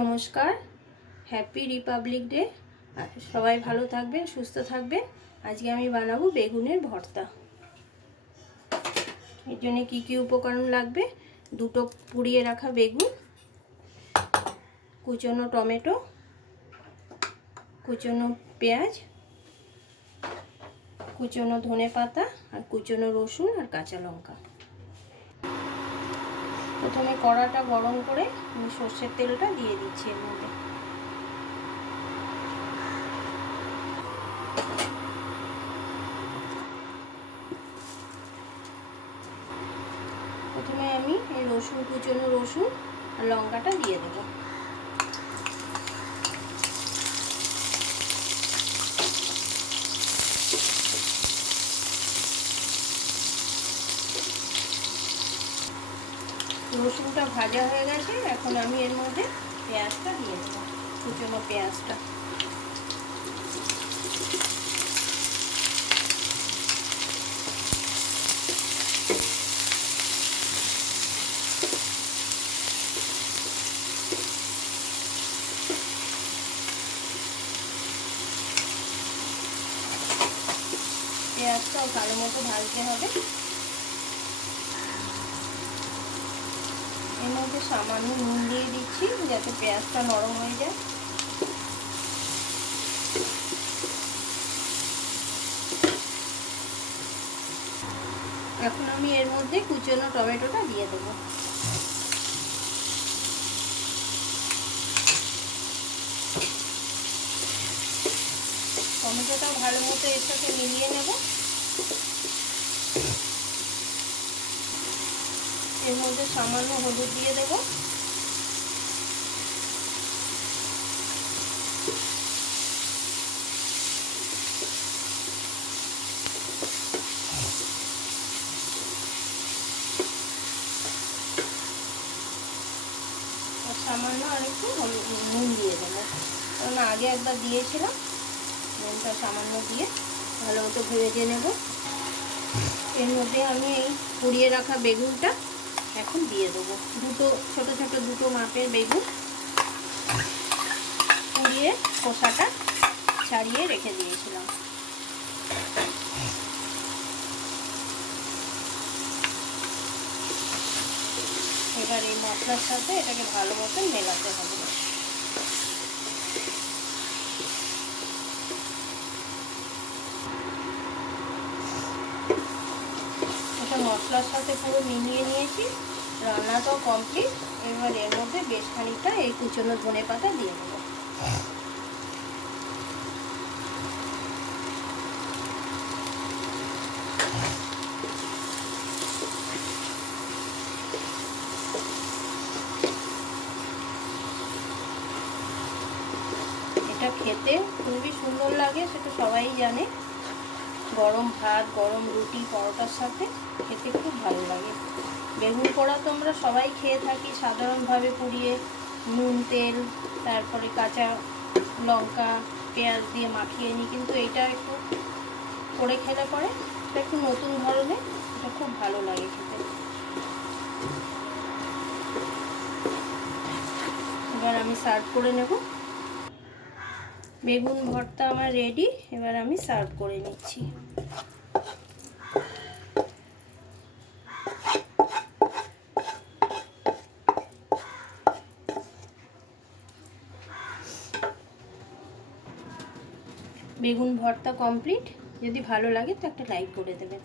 নমস্কার, happy Republic day. সবাই ভালো থাকবেন, সুস্থ থাকবেন। আজকে আমি বানাবো বেগুনের ভর্তা। এর জন্য কী কী উপকরণ লাগবে: দুটো পুড়িয়ে রাখা বেগুন, কুচনো টমেটো, কুচনো পেঁয়াজ, কুচনো ধনেপাতা আর কুচনো রসুন আর কাঁচা লঙ্কা। প্রথমে কড়াটা গরম করে আমি সর্ষের তেলটা দিয়ে দিচ্ছি এর মধ্যে। প্রথমে আমি এই কুচনো রসুন আর লঙ্কাটা দিয়ে দেবো। রসুনটা ভাজা হয়ে গেছে, এখন আমি এর মধ্যে পেঁয়াজটা দিয়ে দেবো, কুচনো পেঁয়াজটা। পেঁয়াজটাও ভালো মতো ভাজতে হবে। এর মধ্যে সামান্য নুন দিয়ে দিচ্ছি যাতে পেঁয়াজটা নরম হয়ে যায়। এখন আমি এর মধ্যে কুচনো টমেটোটা দিয়ে দেবো। টমেটোটাও ভালো মতো এর সাথে মিলিয়ে নেব। এর মধ্যে সামান্য হলুদ দিয়ে দেব। আর সামান্য আর একটু নুন দিয়ে দেবো, কারণ আগে একবার দিয়েছিলাম। নুনটা সামান্য দিয়ে ভালো মতো ভেজে নেব। এর মধ্যে আমি এই পুড়িয়ে রাখা বেগুনটা এখন দিয়ে দেবো। ছোট ছোট দুটো মাপের বেগুন পুড়িয়ে খোসাটা ছাড়িয়ে রেখে দিয়েছিলাম। এবার এই মশলার সাথে এটাকে ভালো মতো মেলাতে হবে। এটা মশলার সাথে পুরো মিলিয়ে নিয়েছি, রান্নাটাও কমপ্লিট। এবার এর মধ্যে বেশ খানিকটা এই কুচনো ধনেপাতা দিয়ে দেবো। এটা খেতে খুবই সুন্দর লাগে, সেটা সবাই জানে। গরম ভাত, গরম রুটি, পরোটার সাথে খেতে খুব ভালো লাগে। বেগুন পোড়া তো আমরা সবাই খেয়ে থাকি সাধারণভাবে পুড়িয়ে, নুন তেল, তারপরে কাঁচা লঙ্কা পেঁয়াজ দিয়ে মাখিয়ে নিই। কিন্তু এটা একটু করে খেলে পরে এটা একটু নতুন ধরনের, এটা খুব ভালো লাগে খেতে। এবার আমি সার্ভ করে নেব। বেগুন ভর্তা আমার রেডি। এবার আমি সার্ভ করে নিচ্ছি। বেগুন ভর্তা কমপ্লিট। যদি ভালো লাগে তো একটা লাইক করে দেবেন।